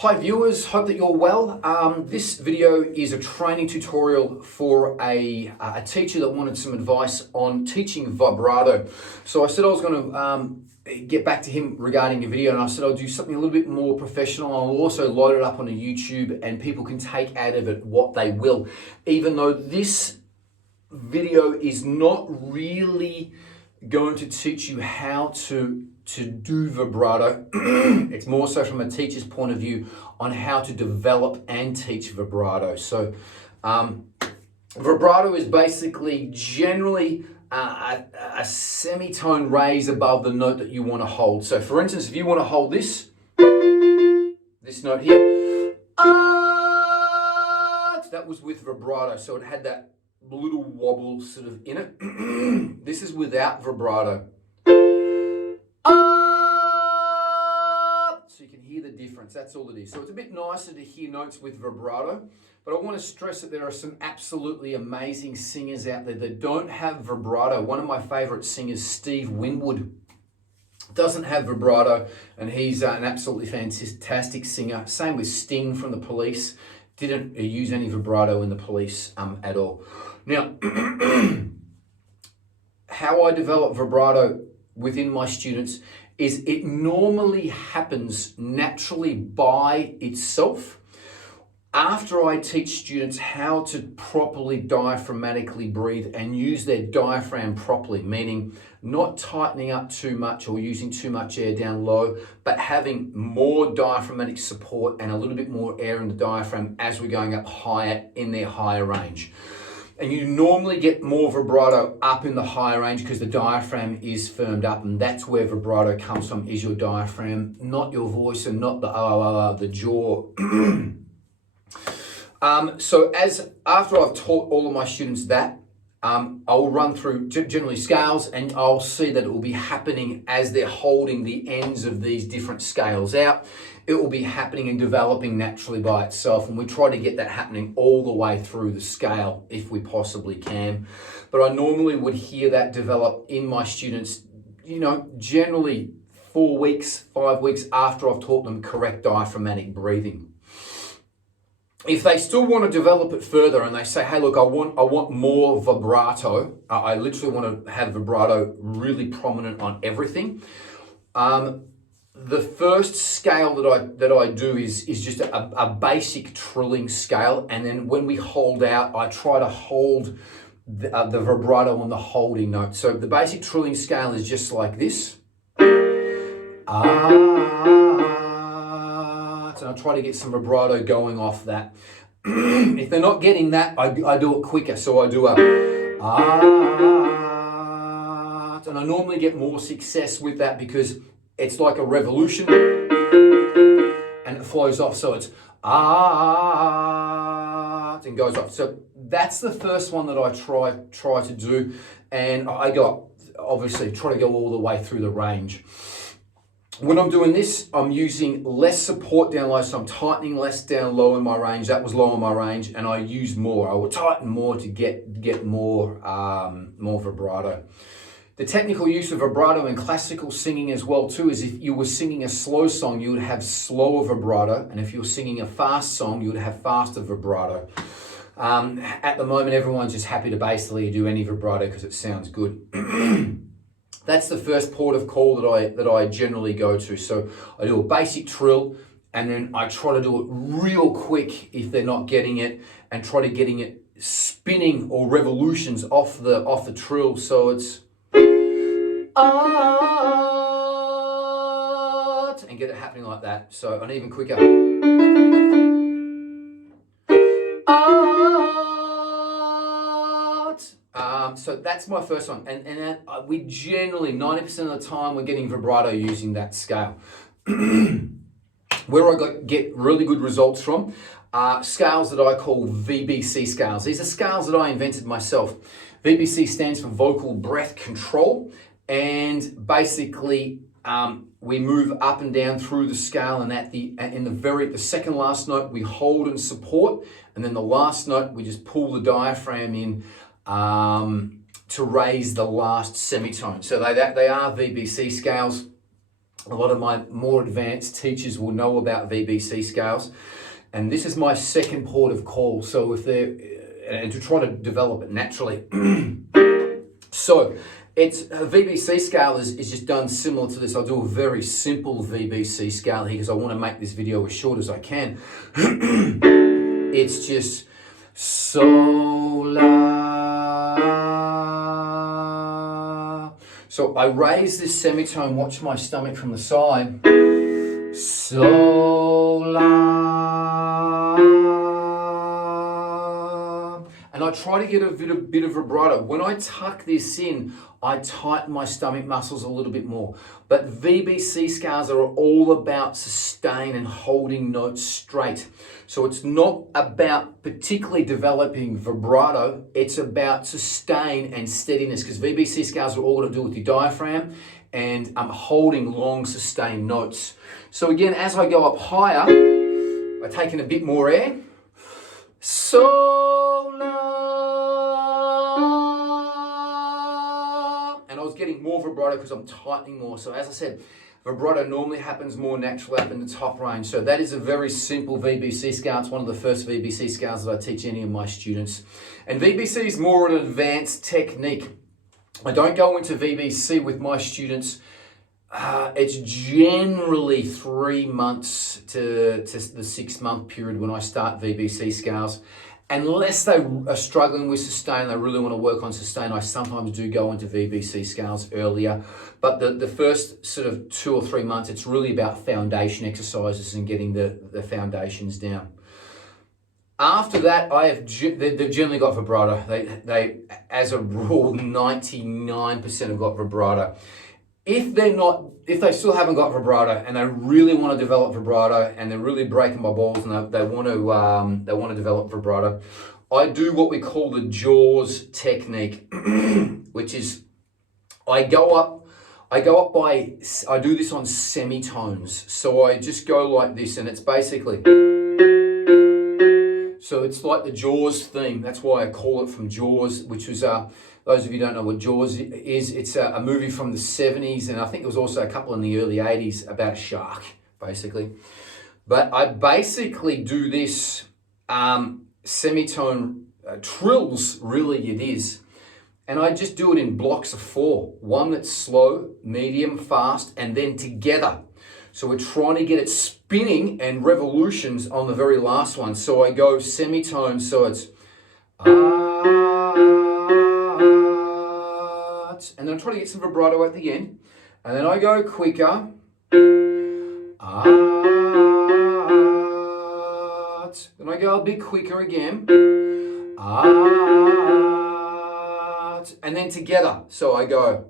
Hi viewers, hope that you're well. This video is a training tutorial for a teacher that wanted some advice on teaching vibrato. So I said I was going to get back to him regarding a video, and I said I'll do something a little bit more professional. I'll also load it up on a YouTube and people can take out of it what they will. Even though this video is not really going to teach you how to do vibrato. It's more so from a teacher's point of view on how to develop and teach vibrato. So vibrato is basically generally a semitone raise above the note that you want to hold. So for instance, if you want to hold this note here, that was with vibrato. So it had that little wobble sort of in it. This is without vibrato. So you can hear the difference, that's all it is. So it's a bit nicer to hear notes with vibrato, but I want to stress that there are some absolutely amazing singers out there that don't have vibrato. One of my favorite singers, Steve Winwood, doesn't have vibrato, and he's an absolutely fantastic singer. Same with Sting from the Police, didn't use any vibrato in the Police at all. Now, how I develop vibrato within my students is it normally happens naturally by itself after I teach students how to properly diaphragmatically breathe and use their diaphragm properly, meaning not tightening up too much or using too much air down low, but having more diaphragmatic support and a little bit more air in the diaphragm as we're going up higher in their higher range. And you normally get more vibrato up in the higher range because the diaphragm is firmed up, and that's where vibrato comes from, is your diaphragm, not your voice and not the jaw. So after I've taught all of my students that, I'll run through generally scales, and I'll see that it will be happening as they're holding the ends of these different scales out. It will be happening and developing naturally by itself, and we try to get that happening all the way through the scale if we possibly can. But I normally would hear that develop in my students, generally 4 weeks, 5 weeks after I've taught them correct diaphragmatic breathing. If they still want to develop it further and they say, hey, look, I want more vibrato, I literally want to have vibrato really prominent on everything. The first scale that I do is just a basic trilling scale, and then when we hold out, I try to hold the vibrato on the holding note. So the basic trilling scale is just like this. And I try to get some vibrato going off that. If they're not getting that, I do it quicker. So I do a and I normally get more success with that because it's like a revolution and it flows off. So it's and goes off. So that's the first one that I try to do, and I obviously try to go all the way through the range. When I'm doing this, I'm using less support down low, so I'm tightening less down low in my range. That was low in my range, and I use more. I will tighten more to get more vibrato. The technical use of vibrato in classical singing as well too is if you were singing a slow song, you would have slower vibrato, and if you were singing a fast song, you would have faster vibrato. At the moment, everyone's just happy to basically do any vibrato because it sounds good. That's the first port of call that I generally go to. So I do a basic trill, and then I try to do it real quick if they're not getting it, and try to getting it spinning or revolutions off the trill. So it's and get it happening like that. So an even quicker. So that's my first one, and we generally 90% of the time we're getting vibrato using that scale. Where I get really good results from are scales that I call VBC scales. These are scales that I invented myself. VBC stands for vocal breath control, and basically we move up and down through the scale, and in the second last note we hold and support, and then the last note we just pull the diaphragm in to raise the last semitone. So they are VBC scales. A lot of my more advanced teachers will know about VBC scales. And this is my second port of call. So if they're, and to try to develop it naturally. So it's a VBC scale is just done similar to this. I'll do a very simple VBC scale here because I want to make this video as short as I can. It's just so, la. So I raise this semitone, watch my stomach from the side. So, la. And I try to get a bit of vibrato. When I tuck this in, I tighten my stomach muscles a little bit more. But VBC scales are all about sustain and holding notes straight. So it's not about particularly developing vibrato, it's about sustain and steadiness, because VBC scales are all to do with your diaphragm and holding long sustained notes. So again, as I go up higher, I take in a bit more air. So, la. And I was getting more vibrato because I'm tightening more. So as I said, vibrato normally happens more naturally up in the top range. So that is a very simple VBC scale. It's one of the first VBC scales that I teach any of my students. And VBC is more an advanced technique. I don't go into VBC with my students. It's generally 3 months to the 6 month period when I start VBC scales. Unless they are struggling with sustain, they really want to work on sustain, I sometimes do go into VBC scales earlier. But the first sort of 2 or 3 months, it's really about foundation exercises and getting the foundations down. After that, they've generally got vibrato. They, as a rule, 99% have got vibrato. If they still haven't got vibrato and they really want to develop vibrato and they're really breaking my balls and they want to develop vibrato, I do what we call the JAWS technique, which is I do this on semitones. So I just go like this, and it's basically, so it's like the Jaws theme. That's why I call it from Jaws, which was, those of you who don't know what Jaws is, it's a movie from the 70s, and I think there was also a couple in the early 80s about a shark, basically. But I basically do this semitone trills, really it is. And I just do it in blocks of 4. One that's slow, medium, fast, and then together. So we're trying to get it spinning and revolutions on the very last one. So I go semitone, so it's and then I try to get some vibrato at the end. And then I go quicker. Then I go a bit quicker again. And then together. So I go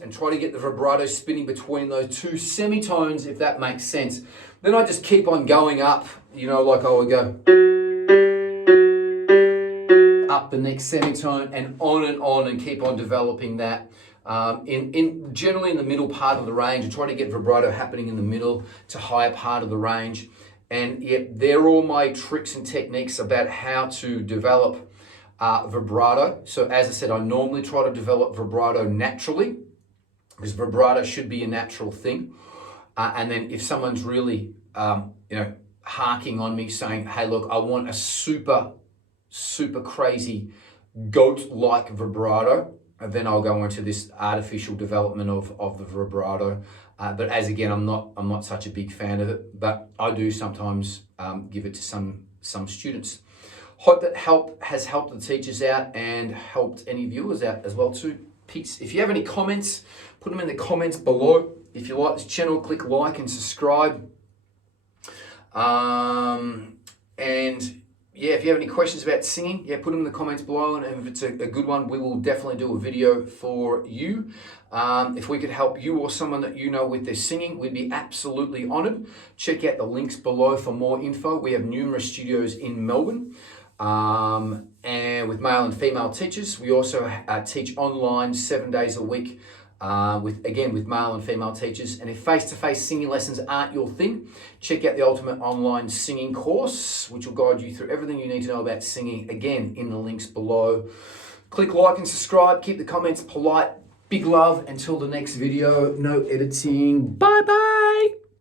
and try to get the vibrato spinning between those 2 semitones, if that makes sense. Then I just keep on going up, like I would go up the next semitone and on, keep on developing that. Generally in the middle part of the range, I try to get vibrato happening in the middle to higher part of the range. And yet they're all my tricks and techniques about how to develop vibrato. So as I said, I normally try to develop vibrato naturally, because vibrato should be a natural thing. And then if someone's really, harking on me saying, hey, look, I want a super, super crazy goat-like vibrato, then I'll go into this artificial development of the vibrato. But as again, I'm not such a big fan of it, but I do sometimes give it to some students. Hope that has helped the teachers out and helped any viewers out as well too. Peace. If you have any comments, put them in the comments below. If you like this channel, click like and subscribe. And yeah, if you have any questions about singing, put them in the comments below, and if it's a good one, we will definitely do a video for you. If we could help you or someone that you know with their singing, we'd be absolutely honored. Check out the links below for more info. We have numerous studios in Melbourne, and with male and female teachers. We also teach online 7 days a week, with male and female teachers. And if face-to-face singing lessons aren't your thing, check out the Ultimate Online Singing Course, which will guide you through everything you need to know about singing, again, in the links below. Click like and subscribe. Keep the comments polite. Big love. Until the next video, no editing. Bye-bye.